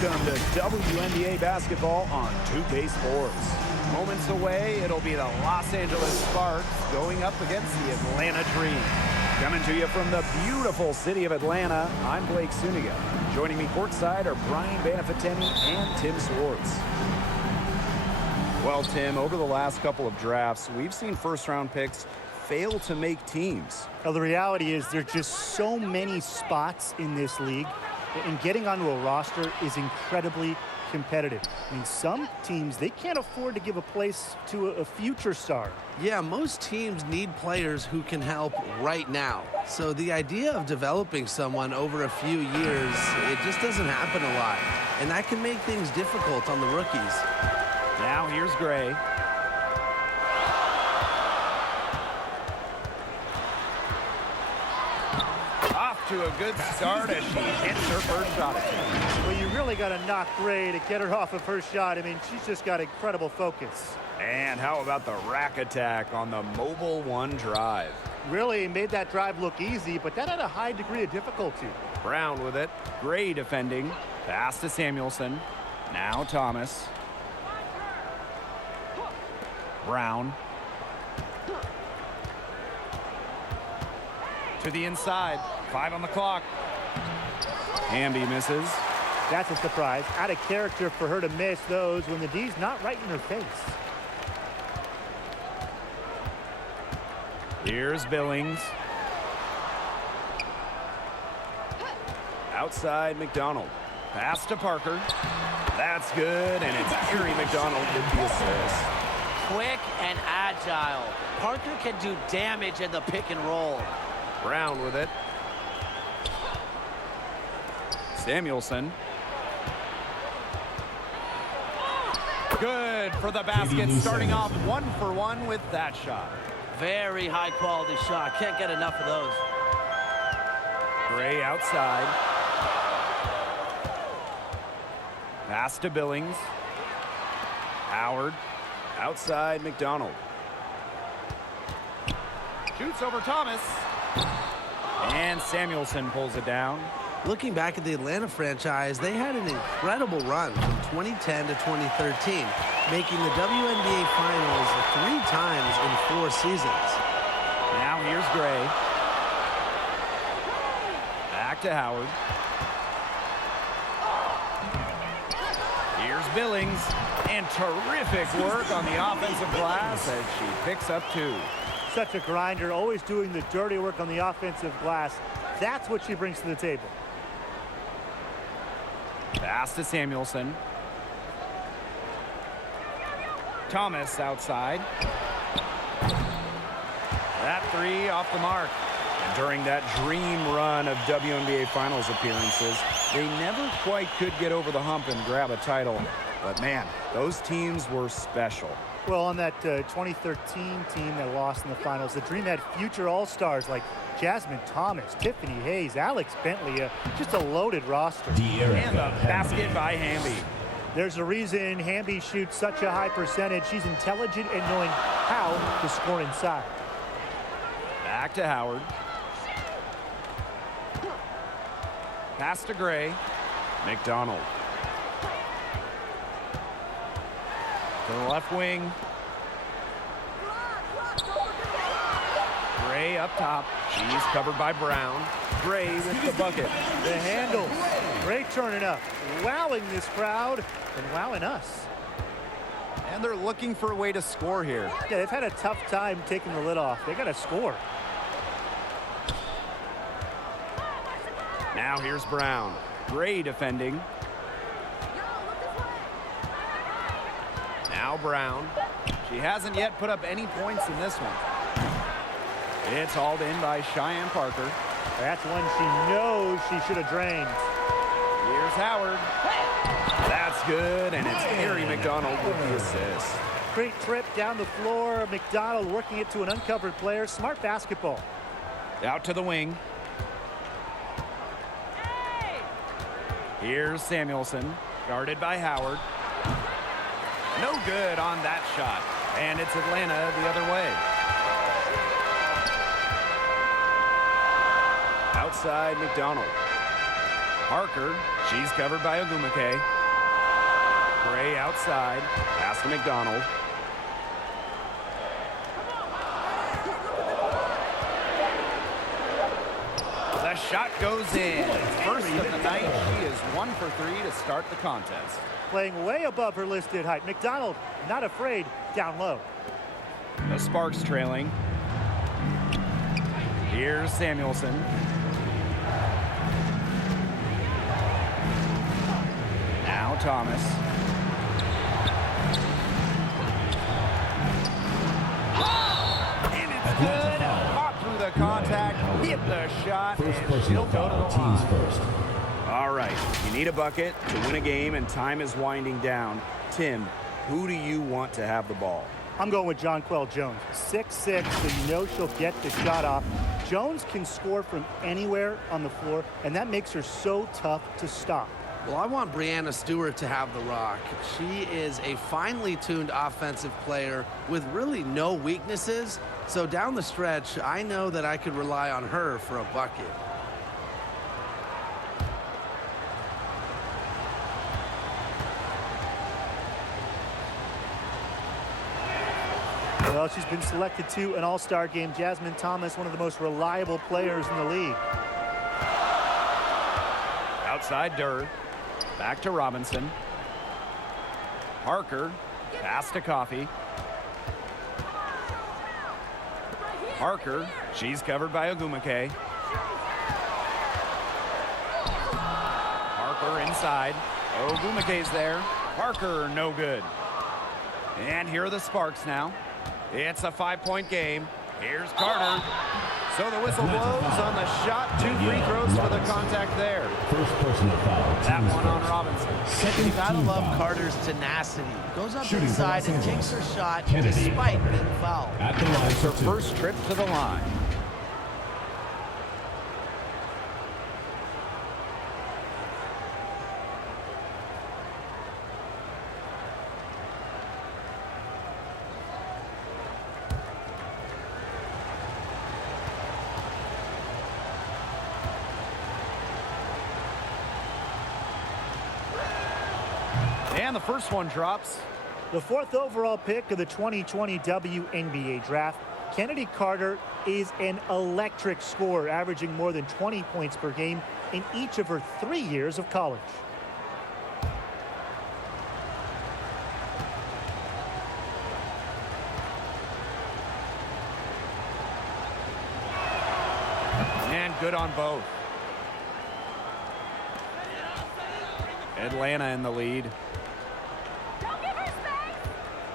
Welcome to WNBA basketball on 2K Sports. Moments away, it'll be the Los Angeles Sparks going up against the Atlanta Dream. Coming to you from the beautiful city of Atlanta, I'm Blake Suniga. Joining me courtside are Brian Banafiteni and Tim Swartz. Well, Tim, over the last couple of drafts, we've seen first-round picks fail to make teams. Well, the reality is there's just so many spots in this league, and getting onto a roster is incredibly competitive. I mean, some teams, they can't afford to give a place to a future star. Yeah, most teams need players who can help right now. So the idea of developing someone over a few years, it just doesn't happen a lot. And that can make things difficult on the rookies. Now here's Gray. To a good start as she hits her first shot attempt. Well, you really got to knock Gray to get her off of her shot. I mean, she's just got incredible focus. And how about the rack attack on the mobile one drive? Really made that drive look easy, but that had a high degree of difficulty. Brown with it. Gray defending. Pass to Samuelson. Now Thomas. Brown. To the inside. 5 on the clock. Hamby misses. That's a surprise. Out of character for her to miss those when the D's not right in her face. Here's Billings. Outside McDonald. Pass to Parker. That's good, and it's Erie McDonald with the assist. Quick and agile. Parker can do damage in the pick and roll. Brown with it. Samuelson. Good for the basket, starting off 1-for-1 with that shot. Very high quality shot. Can't get enough of those. Gray outside. Pass to Billings. Howard. Outside McDonald. Shoots over Thomas. And Samuelson pulls it down. Looking back at the Atlanta franchise, they had an incredible run from 2010 to 2013, making the WNBA Finals 3 times in 4 seasons. Now here's Gray. Back to Howard. Here's Billings. And terrific work on the offensive glass as she picks up 2. Such a grinder, always doing the dirty work on the offensive glass. That's what she brings to the table. Pass to Samuelson. Thomas outside. That 3 off the mark. And during that dream run of WNBA Finals appearances, they never quite could get over the hump and grab a title. But man, those teams were special. Well, on that 2013 team that lost in the finals, the Dream had future all-stars like Jasmine Thomas, Tiffany Hayes, Alex Bentley, just a loaded roster. And a basket by Hamby. There's a reason Hamby shoots such a high percentage. She's intelligent and knowing how to score inside. Back to Howard. Pass to Gray. McDonald. To the left wing. Gray up top. She's covered by Brown. Gray with the bucket. The handles. Gray turning up. Wowing this crowd and wowing us. And they're looking for a way to score here. Yeah, they've had a tough time taking the lid off. They got to score. Now here's Brown. Gray defending. Now Brown. She hasn't yet put up any points in this one. It's hauled in by Cheyenne Parker. That's one she knows she should have drained. Here's Howard. That's good, and it's Erie McDonald with the assist. Great trip down the floor. McDonald working it to an uncovered player. Smart basketball. Out to the wing. Here's Samuelson, guarded by Howard. No good on that shot, and it's Atlanta the other way. Outside McDonald. Parker, she's covered by Ogumake. Gray outside, pass to McDonald. The shot goes in. First of the night, she is 1 for 3 to start the contest. Playing way above her listed height. McDonald, not afraid, down low. The Sparks trailing. Here's Samuelson. Now Thomas. And it's good. Caught through the contact, hit the shot, and she'll go to the line. All right, you need a bucket to win a game, and time is winding down. Tim, who do you want to have the ball? I'm going with Jonquel Jones. 6'6", so you know she'll get the shot off. Jones can score from anywhere on the floor, and that makes her so tough to stop. Well, I want Brianna Stewart to have the rock. She is a finely tuned offensive player with really no weaknesses. So down the stretch, I know that I could rely on her for a bucket. Well, she's been selected to an all-star game. Jasmine Thomas, one of the most reliable players in the league. Outside Durr. Back to Robinson. Parker. Pass to Coffey. Parker. She's covered by Ogumake. Parker inside. Ogumake's there. Parker, no good. And here are the Sparks now. It's a 5-point game. Here's Carter. So the whistle blows on the shot. 2 free throws for the contact there. First personal foul. That one on Robinson. You gotta love Carter's tenacity. Goes up inside and takes her shot despite being fouled. At the line Her for 2. first trip to the line. And the first one drops. The 4th overall pick of the 2020 WNBA draft, Kennedy Carter is an electric scorer, averaging more than 20 points per game in each of her 3 years of college. And good on both. Atlanta in the lead.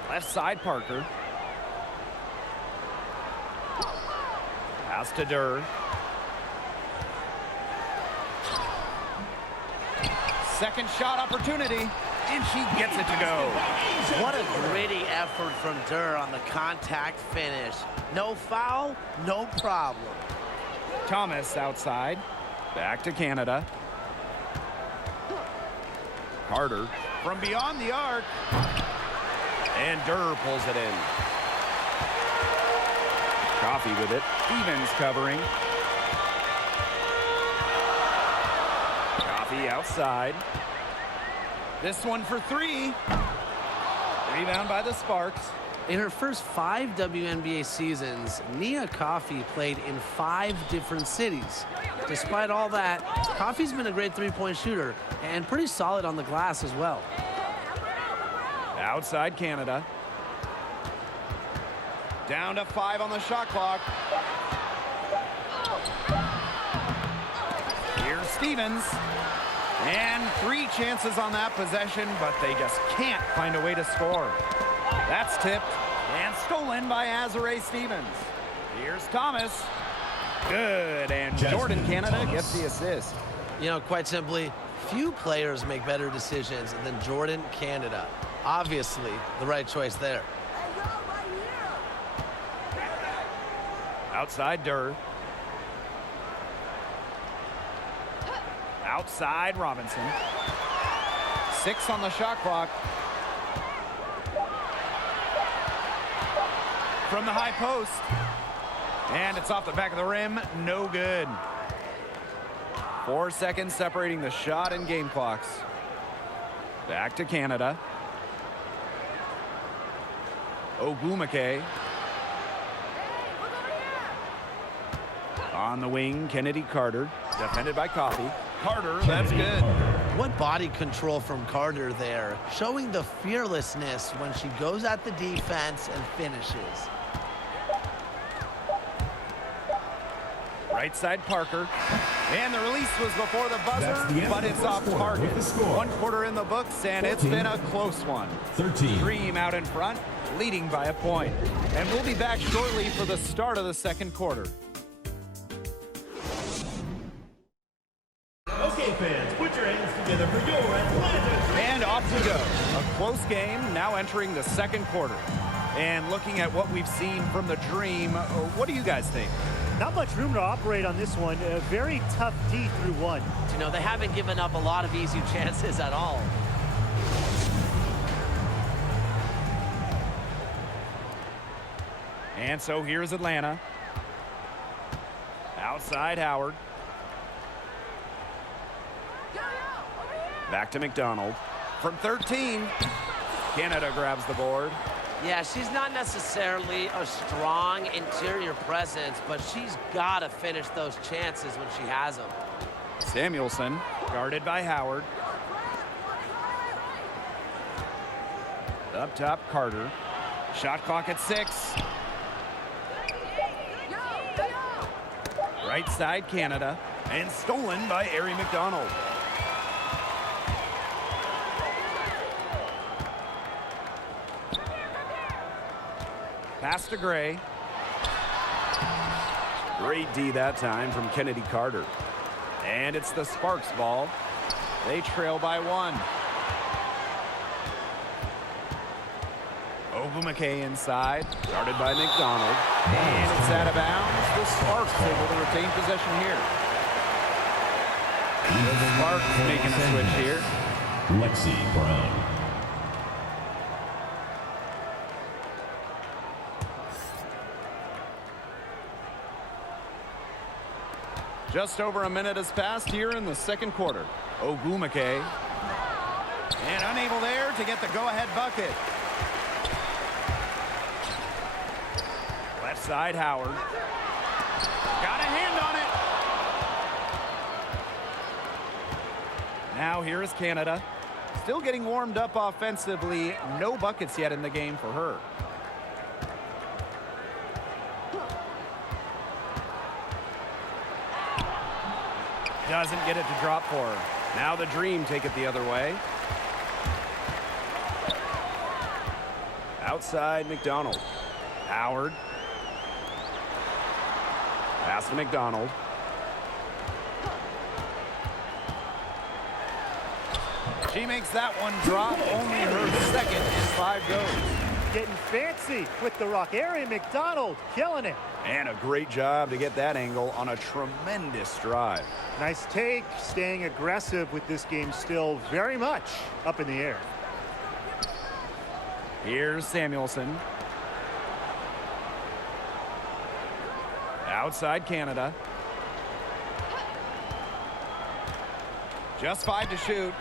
Left side, Parker. Pass to Durr. Second shot opportunity, and she gets it to go. What a gritty effort from Durr on the contact finish. No foul, no problem. Thomas outside. Back to Canada. Carter from beyond the arc. And Durr pulls it in. Coffey with it. Stevens covering. Coffey outside. This one for 3. Rebound by the Sparks. In her first 5 WNBA seasons, Nia Coffey played in 5 different cities. Despite all that, Coffey's been a great three-point shooter and pretty solid on the glass as well. Outside Canada. Down to 5 on the shot clock. Here's Stevens. And 3 chances on that possession, but they just can't find a way to score. That's tipped and stolen by Azurá Stevens. Here's Thomas. Good, and Jordan Canada gets the assist. You know, quite simply, few players make better decisions than Jordan Canada. Obviously, the right choice there. Outside Durr. Outside Robinson. 6 on the shot clock. From the high post. And it's off the back of the rim. No good. 4 seconds separating the shot and game clocks. Back to Canada. Ogumake. On the wing, Kennedy Carter. Defended by Coffey. Carter, that's good. What body control from Carter there. Showing the fearlessness when she goes at the defense and finishes. Right side Parker. And the release was before the buzzer, but it's off target. 1 quarter in the books, and it's been a close one. 13. Dream out in front, leading by a point. And we'll be back shortly for the start of the second quarter. Okay, fans, put your hands together for your Atlanta. And off we go. A close game, now entering the second quarter. And looking at what we've seen from the Dream, what do you guys think? Not much room to operate on this one. A very tough D through 1. You know, they haven't given up a lot of easy chances at all. And so here's Atlanta. Outside Howard. Back to McDonald. From 13, Canada grabs the board. Yeah, she's not necessarily a strong interior presence, but she's got to finish those chances when she has them. Samuelson, guarded by Howard. Up top, Carter. Shot clock at 6. Right side, Canada. And stolen by Arie McDonald. Pass to Gray. Great D that time from Kennedy Carter. And it's the Sparks ball. They trail by 1. Ogumake inside. Guarded by McDonald. And it's out of bounds. The Sparks able to retain possession here. The Sparks making a switch here. Lexi Brown. Just over a minute has passed here in the second quarter. Ogumake. And unable there to get the go-ahead bucket. Left side, Howard. Got a hand on it. Now here is Canada. Still getting warmed up offensively. No buckets yet in the game for her. Doesn't get it to drop for her. Now the Dream take it the other way. Outside McDonald. Howard. Pass to McDonald. She makes that one drop. Only her second in 5 goes. Getting fancy with the rock. Arie McDonald killing it. And a great job to get that angle on a tremendous drive. Nice take, staying aggressive with this game still very much up in the air. Here's Samuelson. Outside Canada. Just 5 to shoot.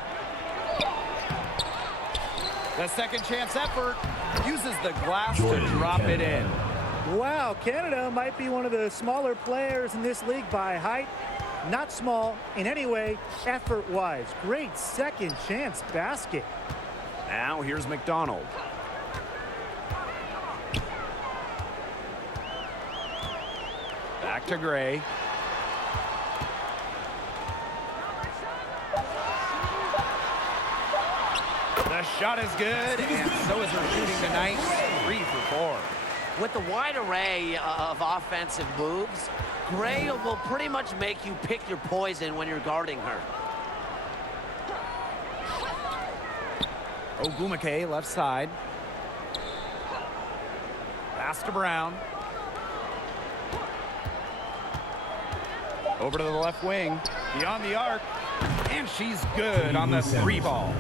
The second chance effort uses the glass to drop it in. Wow, Canada might be one of the smaller players in this league by height. Not small in any way, effort-wise. Great second chance basket. Now here's McDonald. Back to Gray. The shot is good, and so is her shooting tonight. 3 for 4. With the wide array of offensive moves, Gray will pretty much make you pick your poison when you're guarding her. Ogumake left side. Pass to Brown. Over to the left wing. Beyond the arc. And she's good on the 3 ball.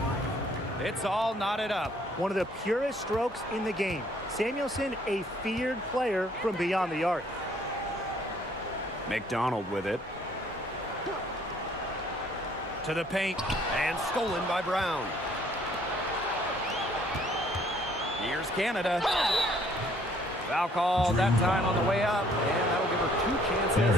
It's all knotted up. One of the purest strokes in the game. Samuelson, a feared player from beyond the arc. McDonald with it. To the paint, and stolen by Brown. Here's Canada. Foul call that time on the way up, and that'll give her 2 chances.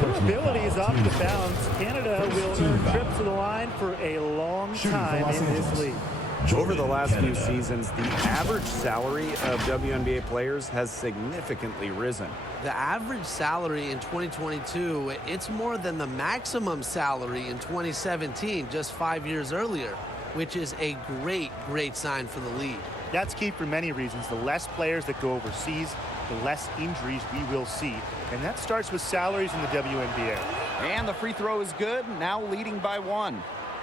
Her ability is off the bounce. Canada will earn trips to the line for a long time in this league. Over the last few seasons, the average salary of WNBA players has significantly risen. The average salary in 2022, it's more than the maximum salary in 2017, just 5 years earlier, which is a great sign for the league. That's key for many reasons. The less players that go overseas, the less injuries we will see. And that starts with salaries in the WNBA. And the free throw is good, now leading by 1.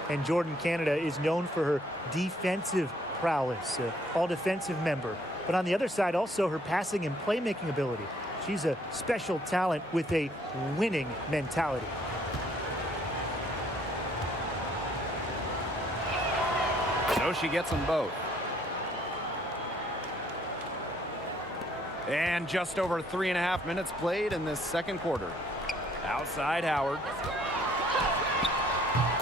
And Jordan Canada is known for her defensive prowess, all-defensive member. But on the other side, also her passing and playmaking ability. She's a special talent with a winning mentality. So she gets them both. And just over 3.5 minutes played in this second quarter. Outside Howard.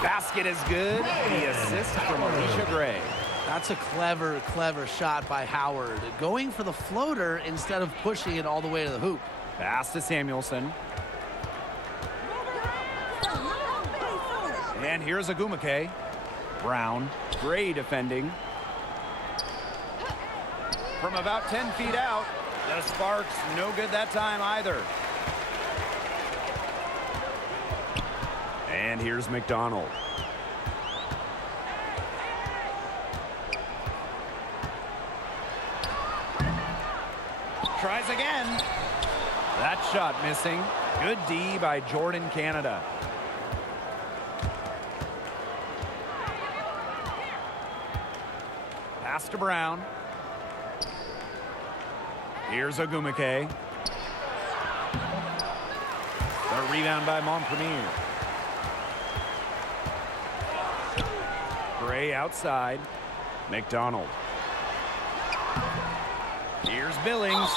Basket is good. The assist from Alicia Gray. That's a clever shot by Howard. Going for the floater instead of pushing it all the way to the hoop. Pass to Samuelson. And here's Agumake. Brown. Gray defending. From about 10 feet out. The Sparks no good that time either. And here's McDonald. Tries again. That shot missing. Good D by Jordan Canada. Pass to Brown. Here's Agumake. The rebound by Montpremier. Gray outside. McDonald. Here's Billings.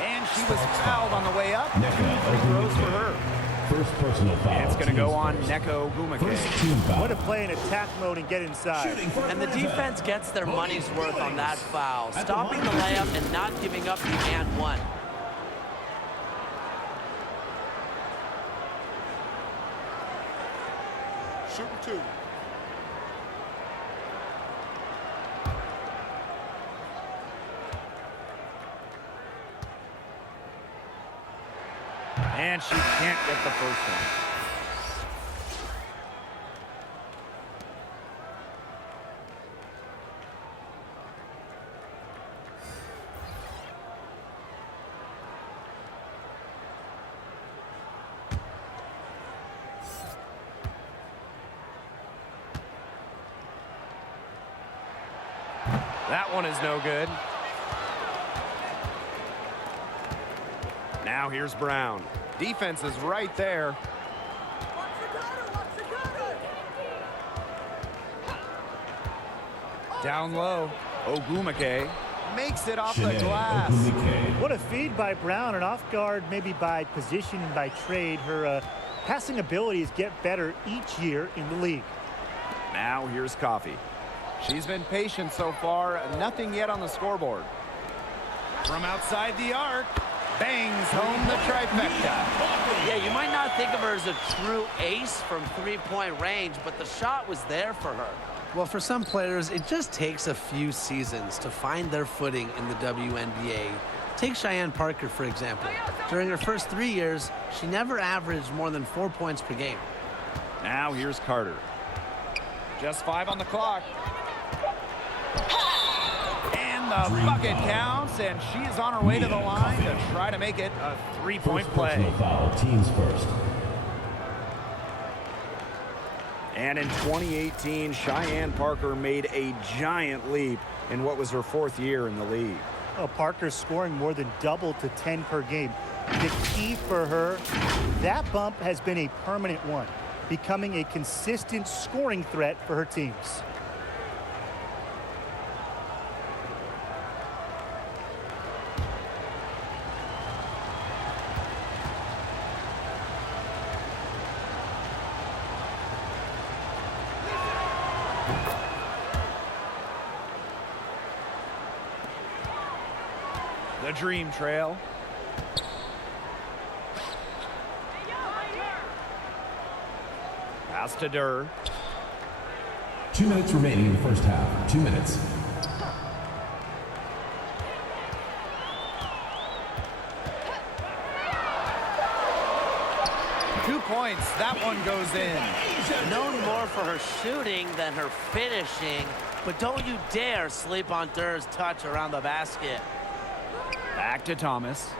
And she was fouled on the way up. 2 free throws for her. First personal foul. And it's going to go on Neko Agumake. What to play in attack mode and get inside. And the defense gets their money's worth on that foul, stopping the layup and not giving up the and one. Shooting 2. And she can't get the first one. That one is no good. Now here's Brown. Defense is right there. Down low. Ogumake makes it off the glass. What a feed by Brown, and off guard maybe by position and by trade. Her passing abilities get better each year in the league. Now here's Coffey. She's been patient so far. Nothing yet on the scoreboard. From outside the arc. Bangs home the trifecta. Yeah, you might not think of her as a true ace from three-point range, but the shot was there for her. Well, for some players, it just takes a few seasons to find their footing in the WNBA. Take Cheyenne Parker, for example. During her first 3 years, she never averaged more than 4 points per game. Now here's Carter. Just 5 on the clock. And the bucket counts, and she is on her way to the line to try to make it a three-point play. Foul, teams first. And in 2018, Cheyenne Parker made a giant leap in what was her 4th year in the league. Well, Parker's scoring more than double to 10 per game. The key for her, that bump has been a permanent one, becoming a consistent scoring threat for her teams. dream trail. Pass to Durr. 2 minutes remaining in the first half. 2 minutes. Points. That one goes in. Known more for her shooting than her finishing, but don't you dare sleep on Durr's touch around the basket. Back to Thomas.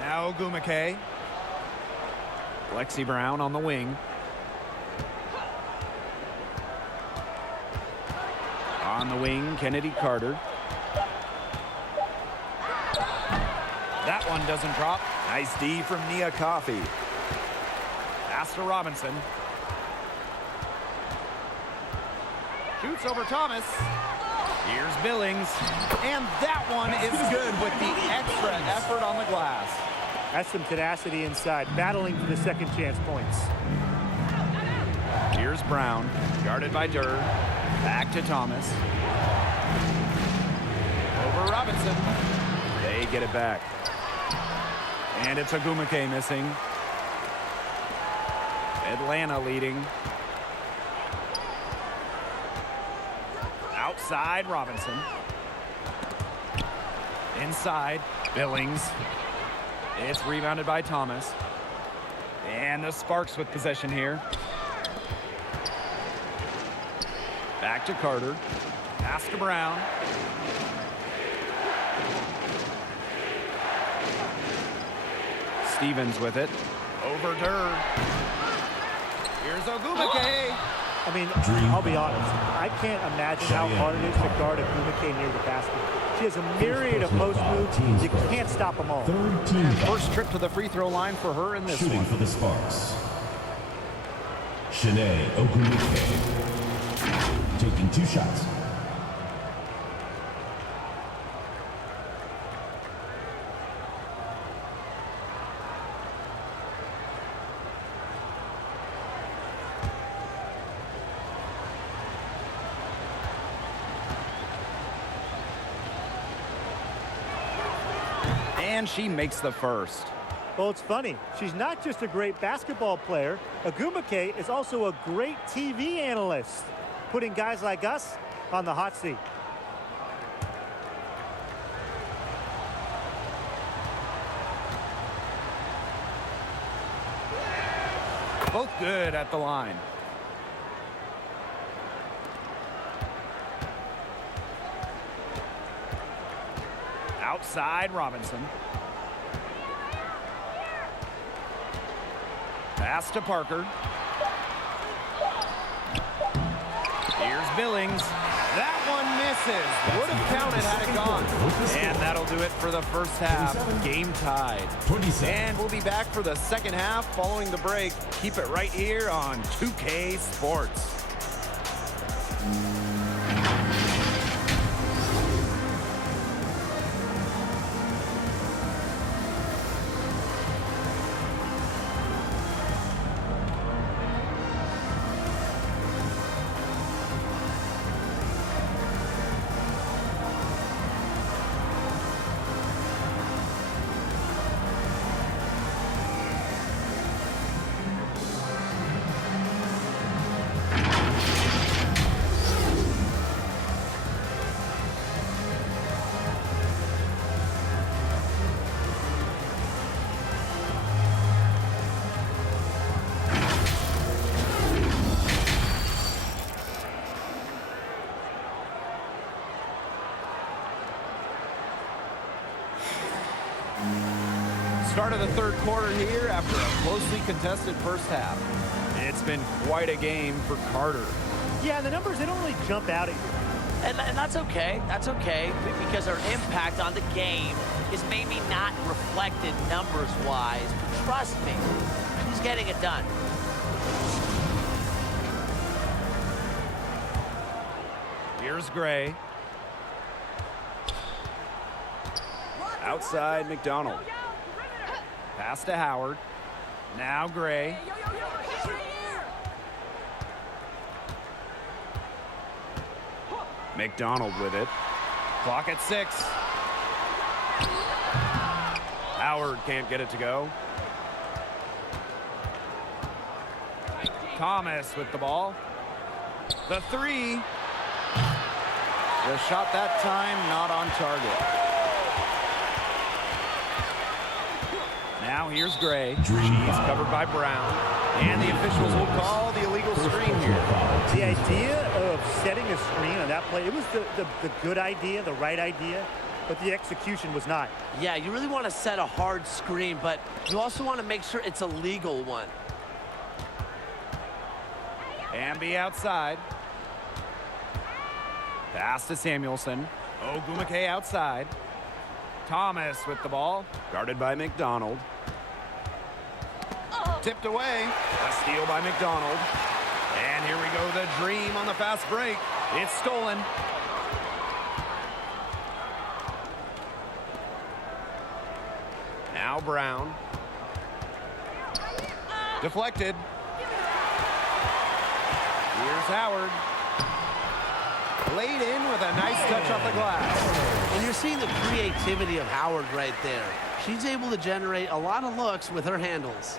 Now Ogumake. Lexi Brown on the wing. On the wing, Kennedy Carter. That one doesn't drop. Nice D from Nia Coffey. Pass to Robinson. Shoots over Thomas. Here's Billings. And that one is good with the extra effort on the glass. That's some tenacity inside, battling for the second chance points. Here's Brown, guarded by Durr. Back to Thomas. Over Robinson. They get it back. And it's Ogumake missing. Atlanta leading. Outside, Robinson. Inside, Billings. It's rebounded by Thomas. And the Sparks with possession here. Back to Carter. Pass to Brown. Stevens with it. Over Durr. Here's Ogumake. I mean, I'll be honest. I can't imagine how hard it is to guard Ogumake near the basket. She has a myriad of post moves. You can't stop them all. Third team foul. First trip to the free throw line for her in this Shooting one. for the Sparks. Shanae Ogumake. Taking 2 shots. And she makes the first. Well, it's funny. She's not just a great basketball player. Ogumake is also a great TV analyst, putting guys like us on the hot seat. Both good at the line. Outside, Robinson. Pass to Parker. Here's Billings. That one misses. Would have counted had it gone. And that'll do it for the first half. Game tied. 27. And we'll be back for the second half following the break. Keep it right here on 2K Sports. Start of the third quarter here after a closely contested first half. It's been quite a game for Carter. Yeah, the numbers, they don't really jump out at you. And that's okay. That's okay, because her impact on the game is maybe not reflected numbers-wise. But trust me, she's getting it done. Here's Gray. Outside, McDonald. Pass to Howard. Now Gray. McDonald with it. Clock at 6. Howard can't get it to go. Thomas with the ball. The 3. The shot that time not on target. Now here's Gray. She's covered by Brown. And the officials will call the illegal screen here. The idea of setting a screen on that play, it was the good idea, the right idea, but the execution was not. Yeah, you really want to set a hard screen, but you also want to make sure it's a legal one. Amby outside. Pass to Samuelson. Ogumake outside. Thomas with the ball. Guarded by McDonald. Tipped away. A steal by McDonald. And here we go, the Dream on the fast break. It's stolen. Now Brown. Deflected. Here's Howard. Laid in with a nice touch off the glass. And you're seeing the creativity of Howard right there. She's able to generate a lot of looks with her handles.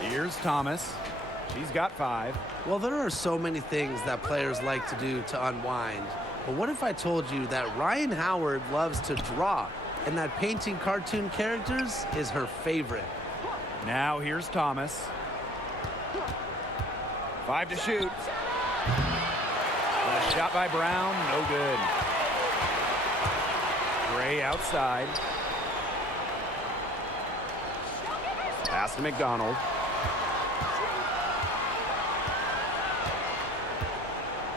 Here's Thomas. She's got 5. Well, there are so many things that players like to do to unwind. But what if I told you that Ryan Howard loves to draw and that painting cartoon characters is her favorite? Now here's Thomas. 5 to shoot. A shot by Brown, no good. Gray outside. Pass to McDonald.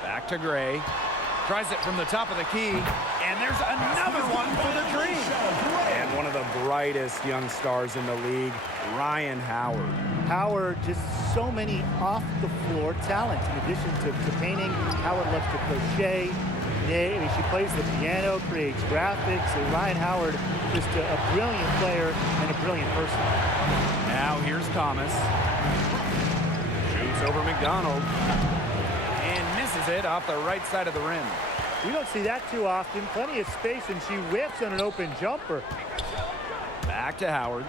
Back to Gray. Tries it from the top of the key. And there's another one for the Dream. And one of the brightest young stars in the league, Ryan Howard. Howard, just so many off-the-floor talent. In addition to painting, Howard loves to crochet. I mean, she plays the piano, creates graphics. And Ryan Howard, just a brilliant player and a brilliant person. Now here's Thomas. Shoots over McDonald. And misses it off the right side of the rim. We don't see that too often. Plenty of space, and she whips on an open jumper. Back to Howard.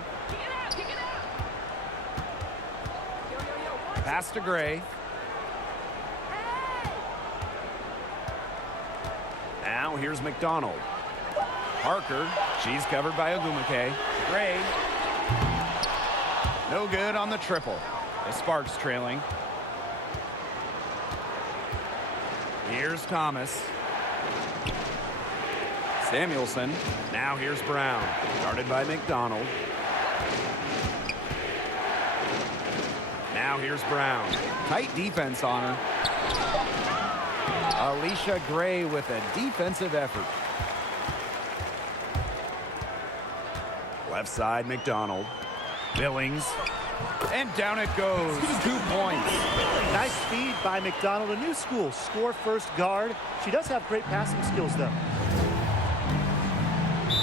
Pass to Gray. Now here's McDonald. Parker, she's covered by Ogumake. Gray. No good on the triple. The Sparks trailing. Here's Thomas. Samuelson. Now here's Brown. Guarded by McDonald. Now here's Brown. Tight defense on her. Alicia Gray with a defensive effort. Left side, McDonald. Billings. And down it goes. 2 points. Nice speed by McDonald. A new school. Score first guard. She does have great passing skills, though.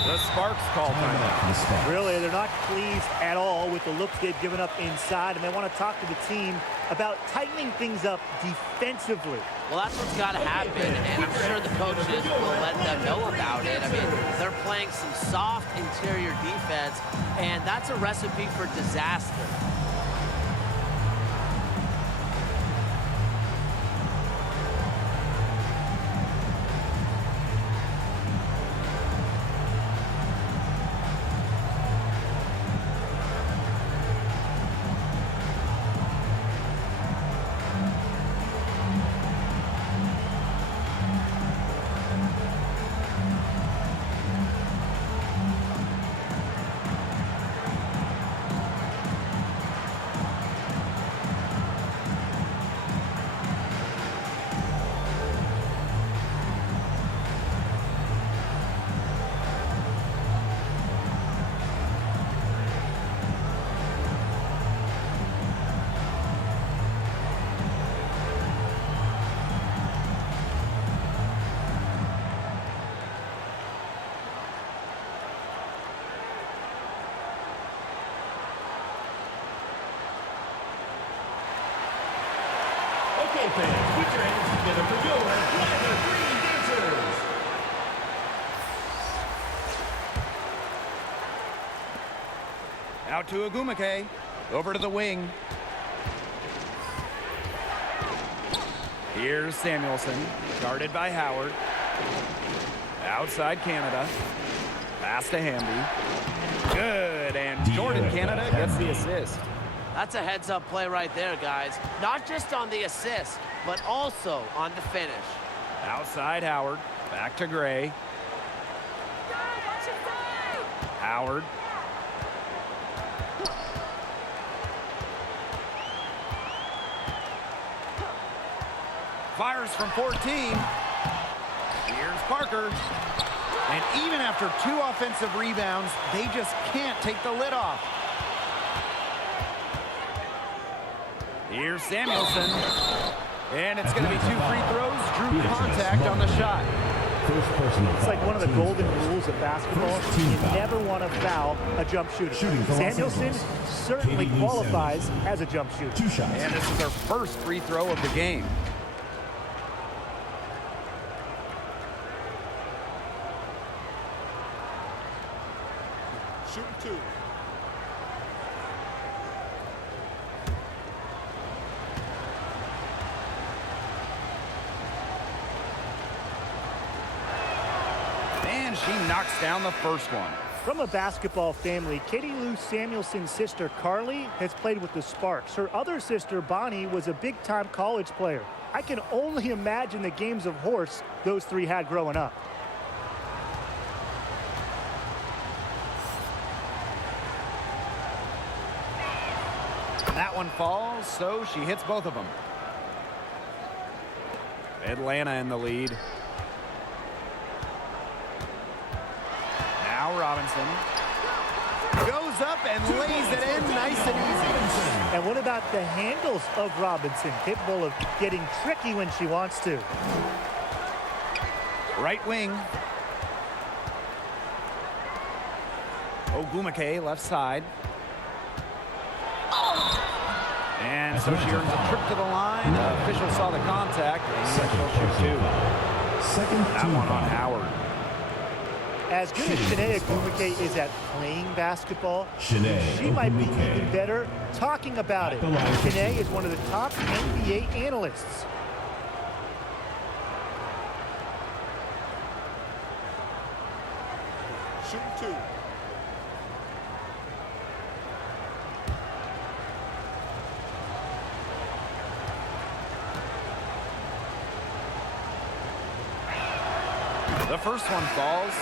The Sparks call timeout. Really, they're not pleased at all with the looks they've given up inside, and they want to talk to the team about tightening things up defensively. Well, that's what's got to happen, and I'm sure the coaches will let them know about it. I mean, they're playing some soft interior defense, and that's a recipe for disaster. All fans, put your hands together for your Atlanta Dream Dancers. Out to Ogumake. Over to the wing. Here's Samuelson. Guarded by Howard. Outside Canada. Pass to Hamby. Good. And Jordan Canada gets the assist. That's a heads-up play right there, guys. Not just on the assist, but also on the finish. Outside Howard. Back to Gray. Howard. Fires from 14. Here's Parker. And even after 2 offensive rebounds, they just can't take the lid off. Here's Samuelson. And it's going to be 2 free throws. Drew contact on the shot. First personal It's like foul. one of the Team golden foul. rules of basketball. First team You foul. never want to foul a jump shooter. Shooting for Los Samuelson Angeles. certainly Katie Lou qualifies Samuelson. as a jump shooter. 2 shots. And this is their first free throw of the game. Shooting 2. And she knocks down the first one. From a basketball family, Katie Lou Samuelson's sister Carly has played with the Sparks. Her other sister Bonnie was a big-time college player. I can only imagine the games of horse those 3 had growing up. That one falls, so she hits both of them. Atlanta in the lead. Now Robinson goes up and lays it in nice and easy. And what about the handles of Robinson? Capable of getting tricky when she wants to. Right wing. Ogumake left side. And so she earns a trip to the line. The official saw the contact, and she'll shoot 2. Second That team one on foul. Howard. As good as Shanae Ogumake is at playing basketball, Shanae she might be Ogumake. even better talking about it. At the line. Shanae is one of the top NBA analysts. Shooting 2. The first one falls.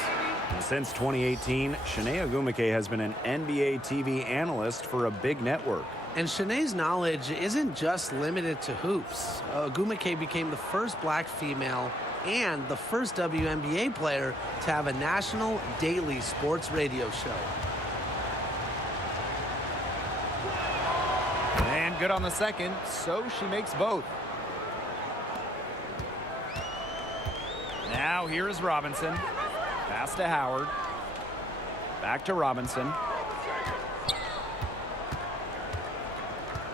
Since 2018, Shanae Ogumake has been an NBA TV analyst for a big network. And Shanae's knowledge isn't just limited to hoops. Ogumake became the first black female and the first WNBA player to have a national daily sports radio show. And good on the second, so she makes both. Now here is Robinson. Pass to Howard. Back to Robinson.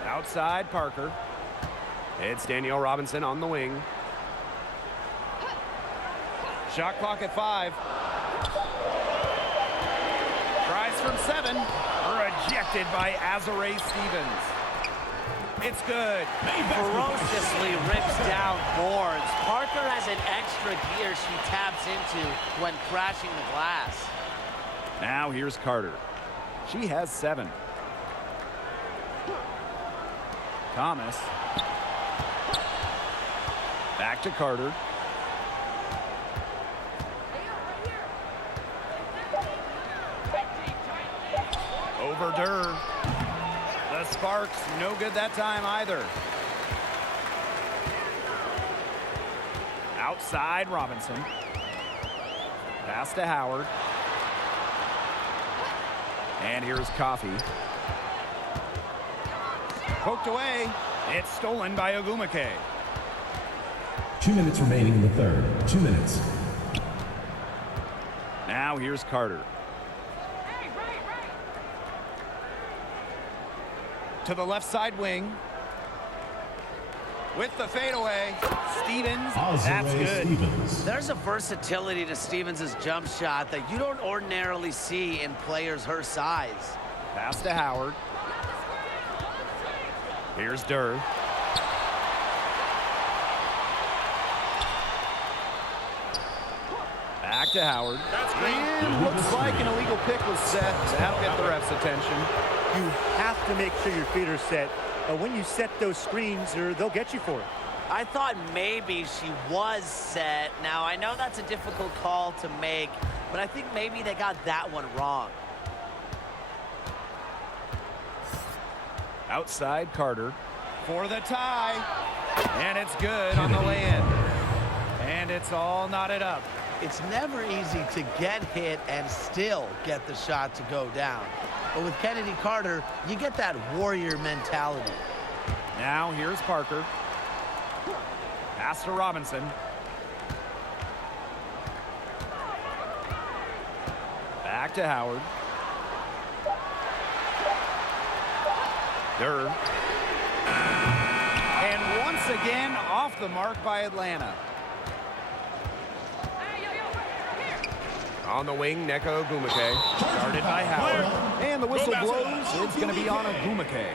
Outside Parker. It's Danielle Robinson on the wing. Shot clock at 5. Tries from 7. Rejected by Azare Stevens. It's good. Ferociously rips down boards. Parker has an extra gear she taps into when crashing the glass. Now here's Carter. She has 7. Thomas. Back to Carter. Over Durr. The Sparks, no good that time either. Outside Robinson. Pass to Howard. And here's Coffey. Poked away. It's stolen by Ogumake. 2 minutes remaining in the third. 2 minutes. Now here's Carter. To the left side wing. with the fadeaway. Stevens, that's Desiree good. Stevens. There's a versatility to Stevens' jump shot that you don't ordinarily see in players her size. Pass to Howard. Here's Durr. Back to Howard. And looks like an illegal pick was set. That'll get the ref's attention. You have to make sure your feet are set. When you set those screens, or they'll get you for it. I thought maybe she was set. Now, I know that's a difficult call to make, but I think maybe they got that one wrong. Outside Carter for the tie. And it's good on the lay-in. And it's all knotted up. It's never easy to get hit and still get the shot to go down. But with Kennedy Carter, you get that warrior mentality. Now here's Parker. Pass to Robinson. Back to Howard. Durr. And once again, off the mark by Atlanta. On the wing, Neko Ogumake. Guarded by Howard. And the whistle blows. It's going to be on Ogumake.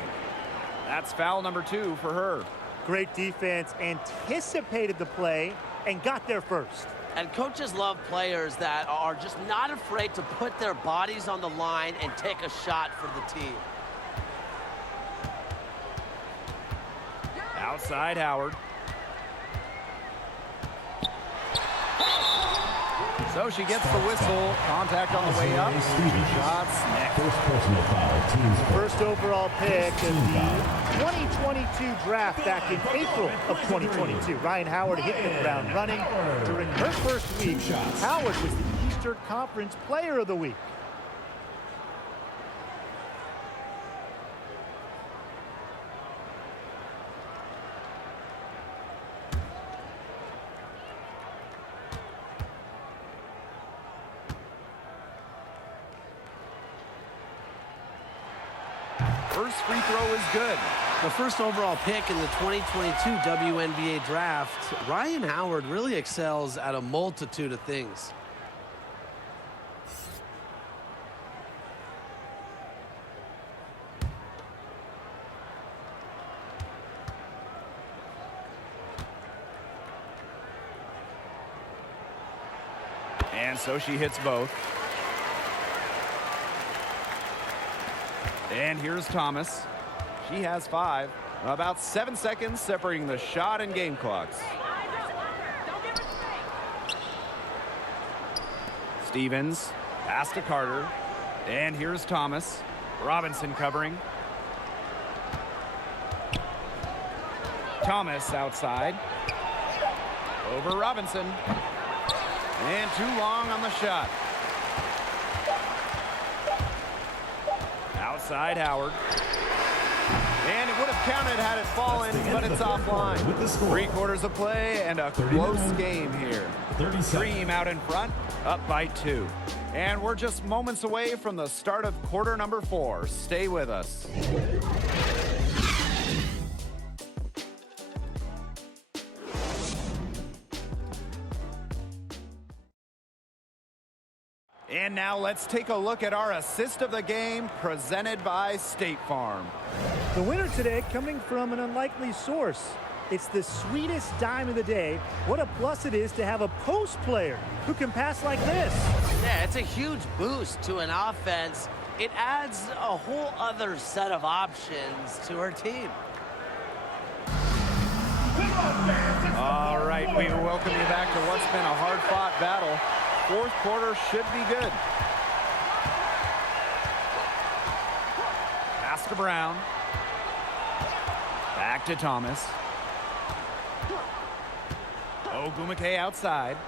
That's foul number 2 for her. Great defense, anticipated the play, and got there first. And coaches love players that are just not afraid to put their bodies on the line and take a shot for the team. Outside Howard. So she gets the whistle. Contact on the way up. Shots next. First personal foul, team's First overall pick of the 2022 draft back in April of 2022. Ryan Howard hitting the ground running. During her first week, Howard was the Eastern Conference Player of the Week. First free throw is good. The first overall pick in the 2022 WNBA draft, Ryan Howard really excels at a multitude of things. And so she hits both. And here's Thomas. She has 5. About 7 seconds separating the shot and game clocks. Stevens, pass to Carter. And here's Thomas. Robinson covering. Thomas outside. Over Robinson. And too long on the shot. Outside Howard. And it would have counted had it fallen, but it's offline. 3 quarters of play and a close game here. Dream out in front, up by 2. And we're just moments away from the start of quarter number 4. Stay with us. And now let's take a look at our assist of the game presented by State Farm. The winner today coming from an unlikely source. It's the sweetest dime of the day. What a plus it is to have a post player who can pass like this. Yeah, it's a huge boost to an offense. It adds a whole other set of options to her team. All right, we welcome you back to what's been a hard-fought battle. 4th quarter should be good. Pass to Brown. Back to Thomas. Ogumake outside.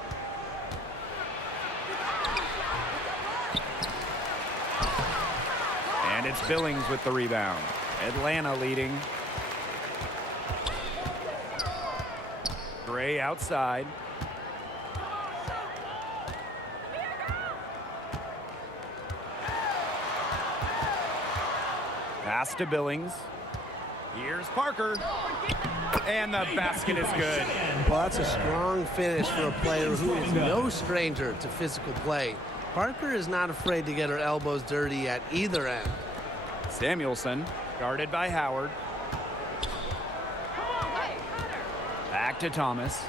And it's Billings with the rebound. Atlanta leading. Gray outside. Pass to Billings. Here's Parker. And the basket is good. Well, that's a strong finish for a player who is no stranger to physical play. Parker is not afraid to get her elbows dirty at either end. Samuelson, guarded by Howard. Back to Thomas.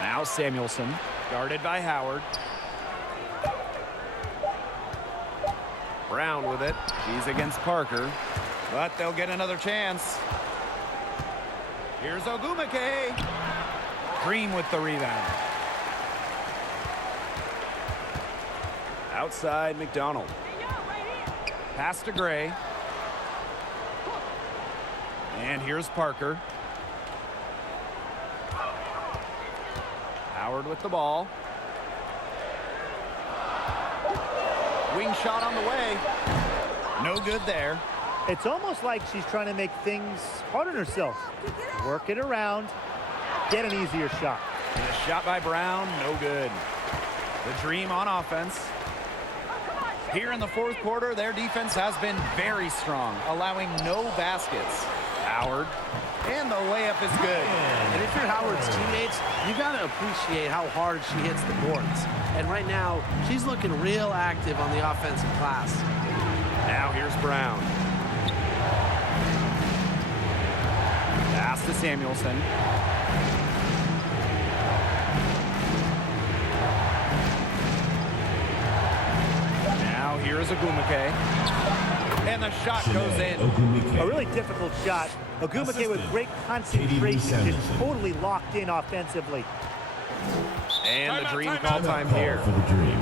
Now Samuelson, guarded by Howard. Brown with it. She's against Parker, but they'll get another chance. Here's Ogumake. Green with the rebound. Outside McDonald. Pass to Gray. And here's Parker. Howard with the ball. Wing shot on the way. No good there. It's almost like she's trying to make things hard on herself. Work it around, get an easier shot. And a shot by Brown, no good. The Dream on offense. Here in the fourth quarter, their defense has been very strong, allowing no baskets. Howard, and the layup is good. And if you're Howard's teammates, you got to appreciate how hard she hits the boards. And right now, she's looking real active on the offensive glass. Now here's Brown. Pass to Samuelson. Now here's Ogumake. And the shot goes in. A really difficult shot. Ogumake with great concentration, just totally locked in offensively. And the Dream call time here. For the Dream.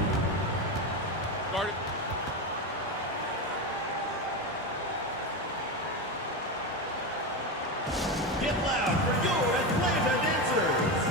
Guard it. Get loud for your Atlanta dancers.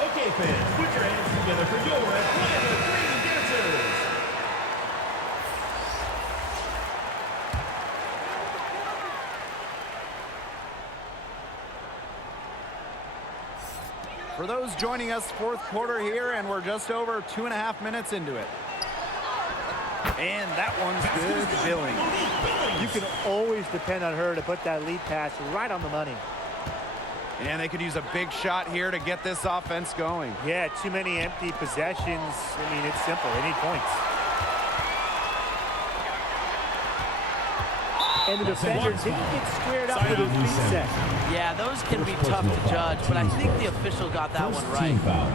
Okay, fans, put your hands together for your Atlanta Dream dancers. For those joining us, fourth quarter here, and we're just over 2.5 minutes into it. And that one's good. Billings. You can always depend on her to put that lead pass right on the money. And they could use a big shot here to get this offense going. Yeah, too many empty possessions. I mean, it's simple. They need points. And the defender didn't get squared up with his feet set. Yeah, those can be tough to judge, but I think the official got that one right. Team foul.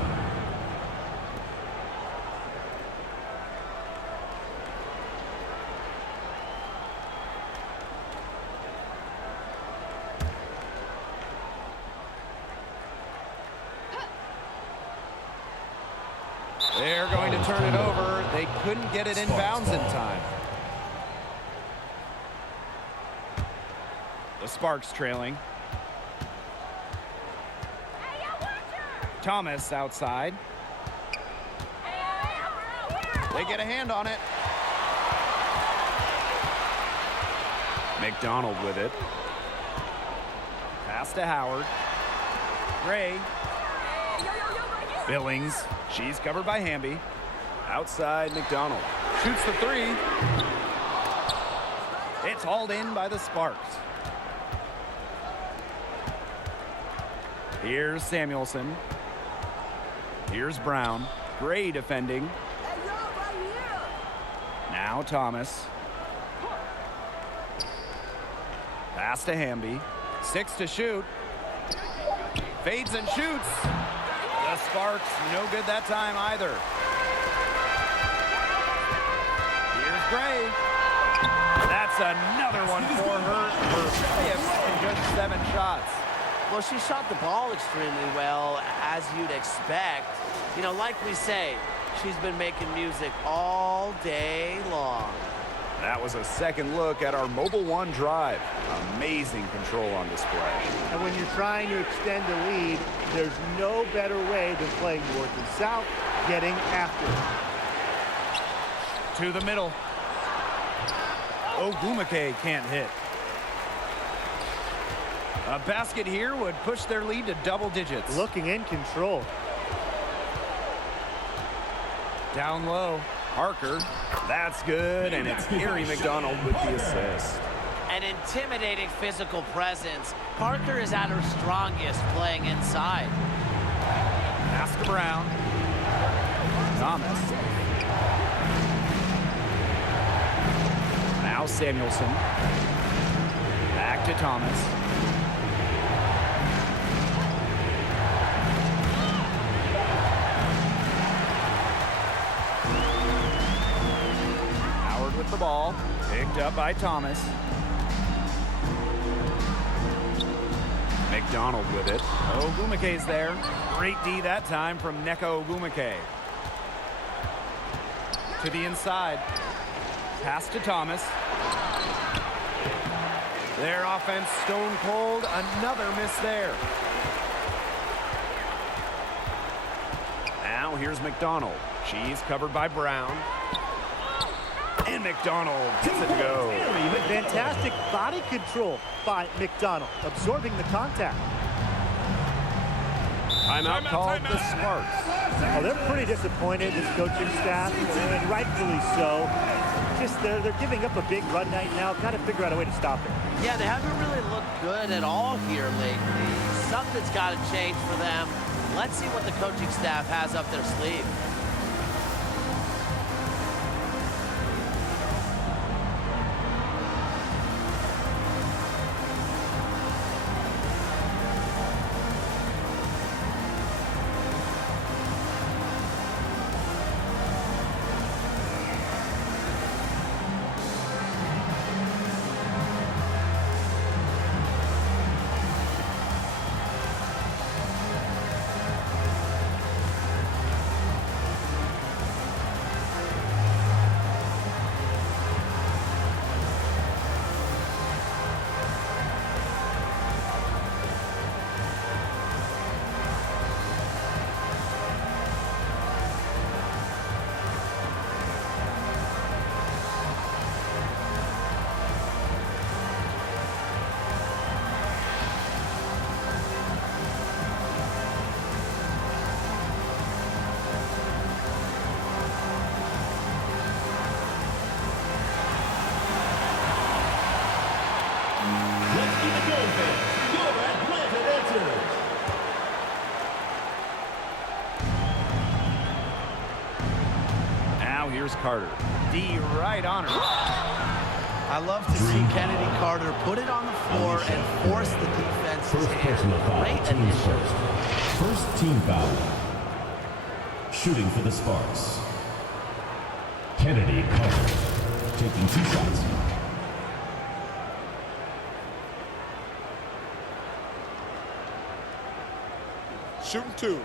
They're going to turn it over. They couldn't get it in bounds in time. The Sparks trailing. Thomas outside. They get a hand on it. McDonald with it. Pass to Howard. Gray. Billings. She's covered by Hamby. Outside McDonald. Shoots the three. It's hauled in by the Sparks. Here's Samuelson. Here's Brown. Gray defending. Now Thomas. Pass to Hamby. 6 to shoot. Fades and shoots. The Sparks, no good that time either. Here's Gray. That's another one for her. Her 5th in just 7 shots. Well, she shot the ball extremely well, as you'd expect. You know, like we say, she's been making music all day long. That was a second look at our Mobile One drive. Amazing control on display. And when you're trying to extend the lead, there's no better way than playing north and south, getting after it. To the middle. Ogumake can't hit. A basket here would push their lead to double digits. Looking in control. Down low. Parker. That's good, and it's Gary McDonald with the assist. An intimidating physical presence. Parker is at her strongest playing inside. Pass to Brown. Thomas. Now Samuelson. Back to Thomas. Howard with the ball. Picked up by Thomas. McDonald with it. Ogumake's there. Great D that time from Neko Ogumake. To the inside. Pass to Thomas. Their offense stone cold. Another miss there. Now here's McDonald. She's covered by Brown. And McDonald gets it to go. Fantastic body control by McDonald, absorbing the contact. Timeout called the Sparks. Oh, they're pretty disappointed, this coaching staff, and rightfully so. Just they're giving up a big run night now. Got to figure out a way to stop it. Yeah, they haven't really looked good at all here lately. Something's got to change for them. Let's see what the coaching staff has up their sleeve. Let's keep it going, fans. Your Atlanta answers. Now here's Carter. D right on her. I love to see Kennedy Carter put it on the floor and force the defense's First personal hand. foul. Great Team initiative. first team foul. Shooting for the Sparks. Kennedy Carter taking 2 shots. Shooting 2.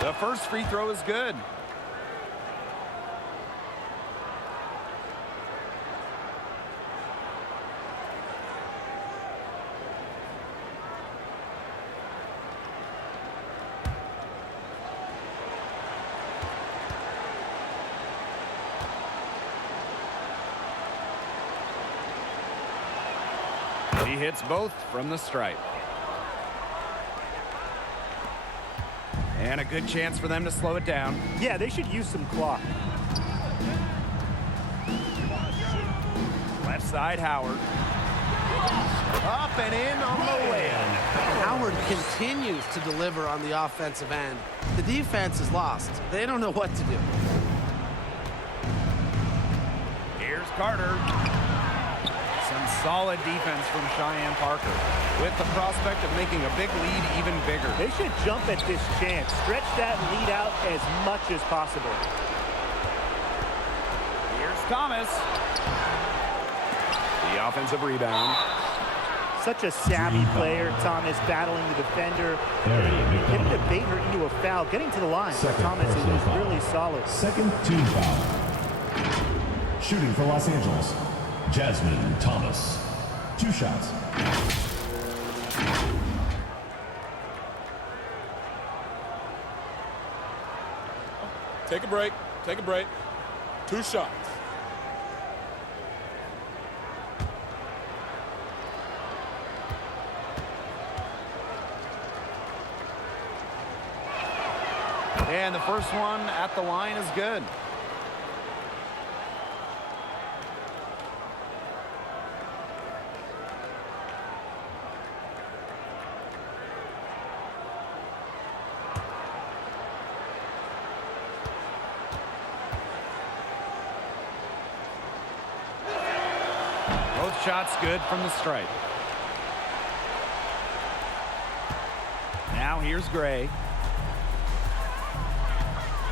The first free throw is good. He hits both from the stripe. And a good chance for them to slow it down. Yeah, they should use some clock. Left side, Howard. Up and in on the win. Howard continues to deliver on the offensive end. The defense is lost. They don't know what to do. Here's Carter. Some solid defense from Cheyenne Parker, with the prospect of making a big lead even bigger. They should jump at this chance. Stretch that lead out as much as possible. Here's Thomas. The offensive rebound. Such a savvy player, Thomas, battling the defender. Getting to bait her into a foul. Getting to the line. Thomas is really solid. Second team foul. Shooting for Los Angeles, Jasmine Thomas. 2 shots. Take a break. Take a break. 2 shots. And the first one at the line is good. Both shots good from the stripe. Now here's Gray.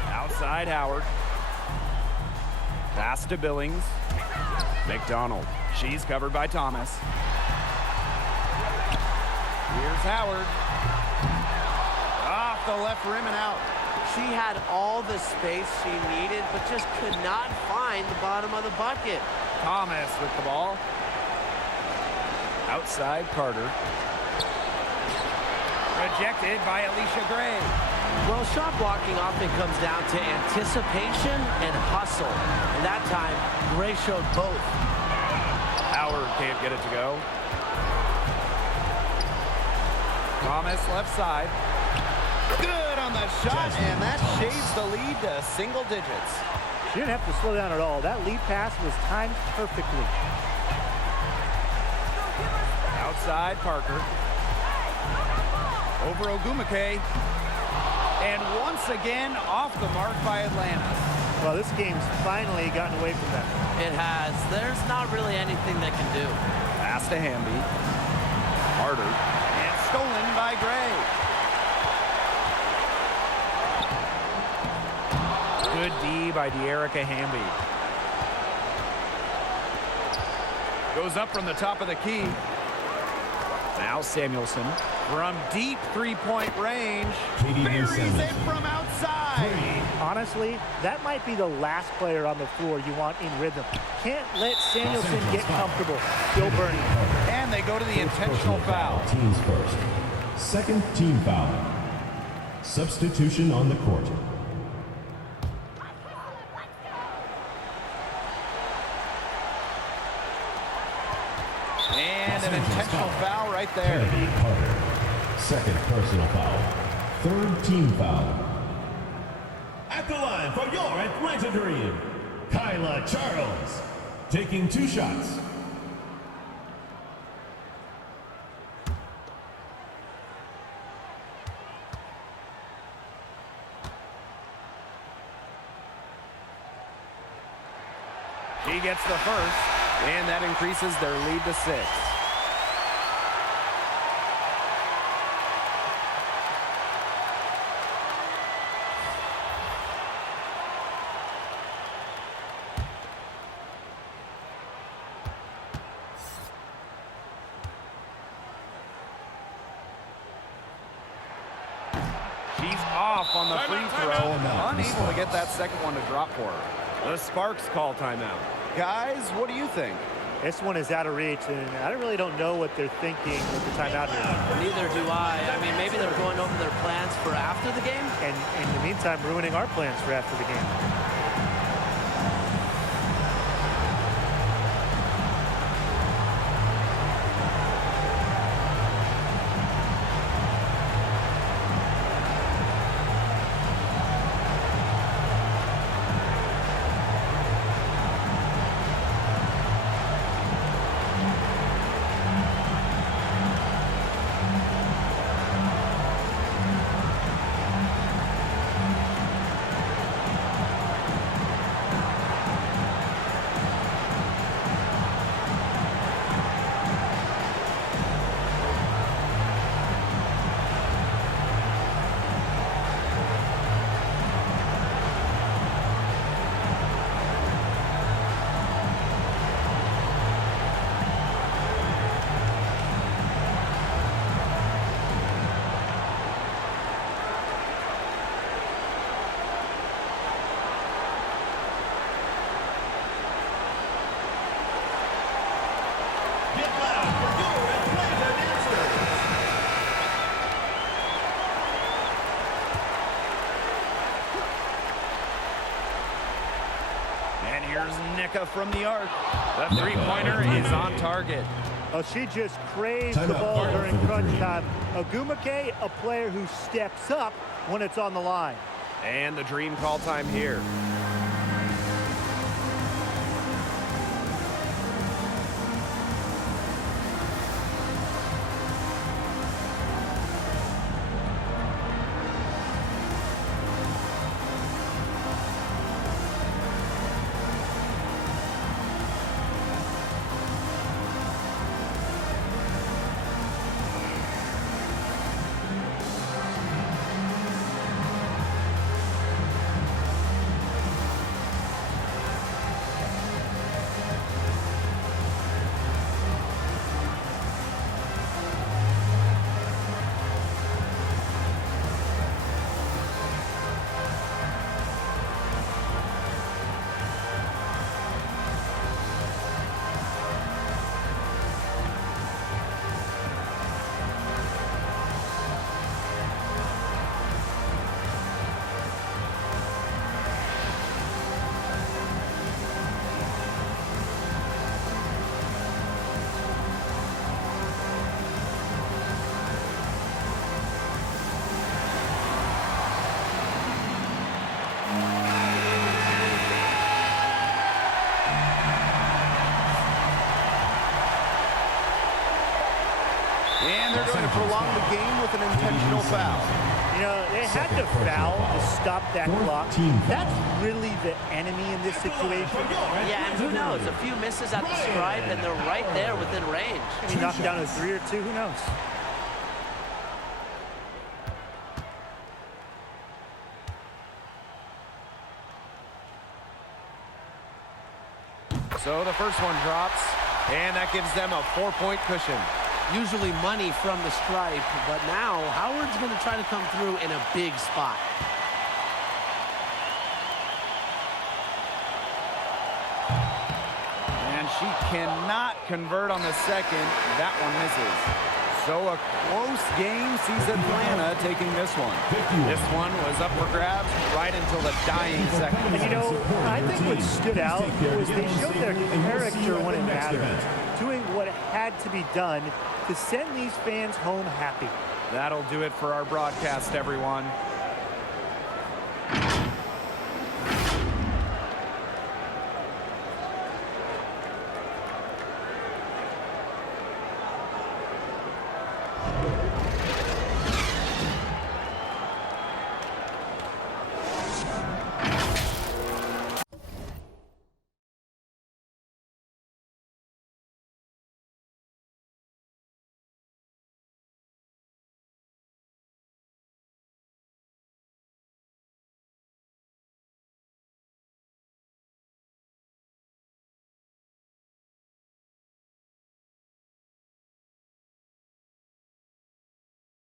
Outside Howard. Pass to Billings. McDonald. She's covered by Thomas. Here's Howard. Off the left rim and out. She had all the space she needed, but just could not find the bottom of the bucket. Thomas with the ball. Outside Carter. Rejected by Alicia Gray. Well, shot blocking often comes down to anticipation and hustle. And that time, Gray showed both. Howard can't get it to go. Thomas left side. Good on the shot, and that shaves the lead to single digits. She didn't have to slow down at all. That lead pass was timed perfectly. Outside Parker. Over Ogumake. And once again, off the mark by Atlanta. Well, this game's finally gotten away from them. It has. There's not really anything they can do. Pass to Hamby. Harder. And stolen by Gray. Good D by De'Erica Hamby. Goes up from the top of the key. Now Samuelson from deep three-point range. Buries it from outside. Honestly, that might be the last player on the floor you want in rhythm. Can't let Samuelson get comfortable. Still burning. And they go to the intentional foul. Teams first. Second team foul. Substitution on the court. And an intentional foul right there. Kennedy Carter. Second personal foul. Third team foul. At the line for your Atlanta Dream, Kyla Charles. Taking 2 shots. She gets the first, and that increases their lead to 6. She's off on the free throw, unable to get that second one to drop for her. The Sparks call timeout. Guys, what do you think? This one is out of reach, and I really don't know what they're thinking with the timeout here. Neither do I. I mean, maybe they're going over their plans for after the game. And in the meantime, ruining our plans for after the game. Rebecca from the arc. The three-pointer is on target. Oh, she just crazed the Timeout. ball during For the crunch three. time. Agumake, a player who steps up when it's on the line. And the dream call time here. And they're going to prolong the game with an intentional foul. You know, they had to foul to stop that clock. That's really the enemy in this situation. Yeah, and who knows? A few misses at the stripe, and they're right there within range. He knocked down a 3 or 2, who knows? So the first one drops, and that gives them a 4-point cushion. Usually money from the stripe, but now Howard's going to try to come through in a big spot. And she cannot convert on the second. That one misses. So a close game sees Atlanta taking this one. This one was up for grabs right until the dying second. And you know, I think what stood out was they showed their character when it mattered, doing what had to be done to send these fans home happy. That'll do it for our broadcast, everyone.